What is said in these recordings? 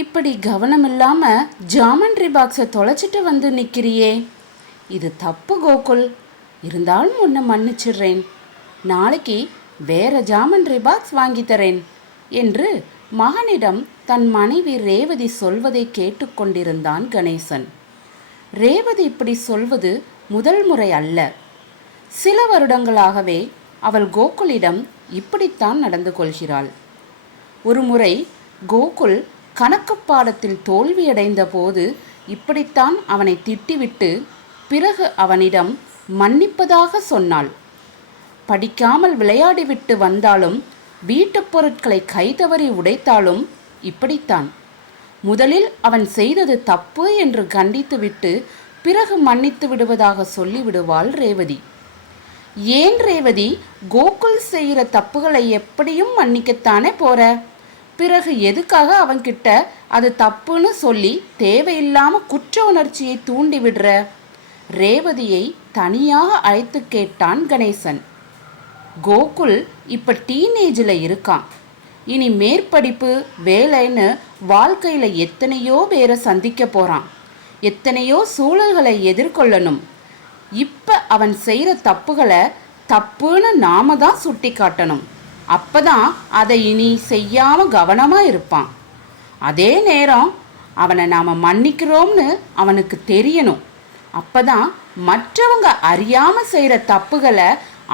இப்படி கவனம் இல்லாம ஜாமண்ட்ரி பாக்ஸை தொலைச்சிட்டு வந்து நிற்கிறியே, இது தப்பு கோகுல். இருந்தாலும் உன்னை மன்னிச்சிடுறேன். நாளைக்கு வேற ஜாமண்ட்ரி பாக்ஸ் வாங்கி தரேன் என்று மகனிடம் தன் மனைவி ரேவதி சொல்வதை கேட்டுக்கொண்டிருந்தான் கணேசன். ரேவதி இப்படி சொல்வது முதல் முறை அல்ல. சில வருடங்களாகவே அவள் கோகுலிடம் இப்படித்தான் நடந்து கொள்கிறாள். ஒரு முறை கோகுல் கணக்கு பாடத்தில் தோல்வியடைந்த போது இப்படித்தான் அவனை திட்டிவிட்டு பிறகு அவனிடம் மன்னிப்பதாக சொன்னாள். படிக்காமல் விளையாடிவிட்டு வந்தாலும் வீட்டுப் பொருட்களை கைதவறி உடைத்தாலும் இப்படித்தான். முதலில் அவன் செய்தது தப்பு என்று கண்டித்துவிட்டு பிறகு மன்னித்து விடுவதாக சொல்லிவிடுவாள் ரேவதி. ஏன் ரேவதி, கோகுல் செய்கிற தப்புகளை எப்படியும் மன்னிக்கத்தானே போற? பிறகு எதுக்காக அவன்கிட்ட அது தப்புன்னு சொல்லி தேவையில்லாம குற்ற உணர்ச்சியை தூண்டி விடுற? ரேவதியை தனியாக அழைத்து கேட்டான் கணேசன். கோகுல் இப்போ டீனேஜில் இருக்கான். இனி மேற்படிப்பு வேலைன்னு வாழ்க்கையில் எத்தனையோ பேரை சந்திக்க போகிறான். எத்தனையோ சூழல்களை எதிர்கொள்ளணும். இப்போ அவன் செய்கிற தப்புகளை தப்புன்னு நாம தான் சுட்டி காட்டணும். அப்போ தான் அதை இனி செய்யாமல் கவனமாக இருப்பான். அதே நேரம் அவனை நாம் மன்னிக்கிறோம்னு அவனுக்கு தெரியணும். அப்போ தான் மற்றவங்க அறியாமல் செய்கிற தப்புகளை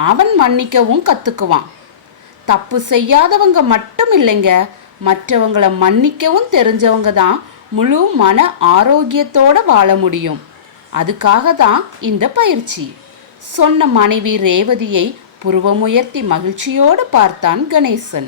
அவன் மன்னிக்கவும் கற்றுக்குவான். தப்பு செய்யாதவங்க மட்டும் இல்லைங்க, மற்றவங்களை மன்னிக்கவும் தெரிஞ்சவங்க தான் முழு மன ஆரோக்கியத்தோடு வாழ முடியும். அதுக்காக தான் இந்த பயிற்சி சொன்ன மனைவி ரேவதியை புருவமுயர்த்தி மகிழ்ச்சியோடு பார்த்தான் கணேசன்.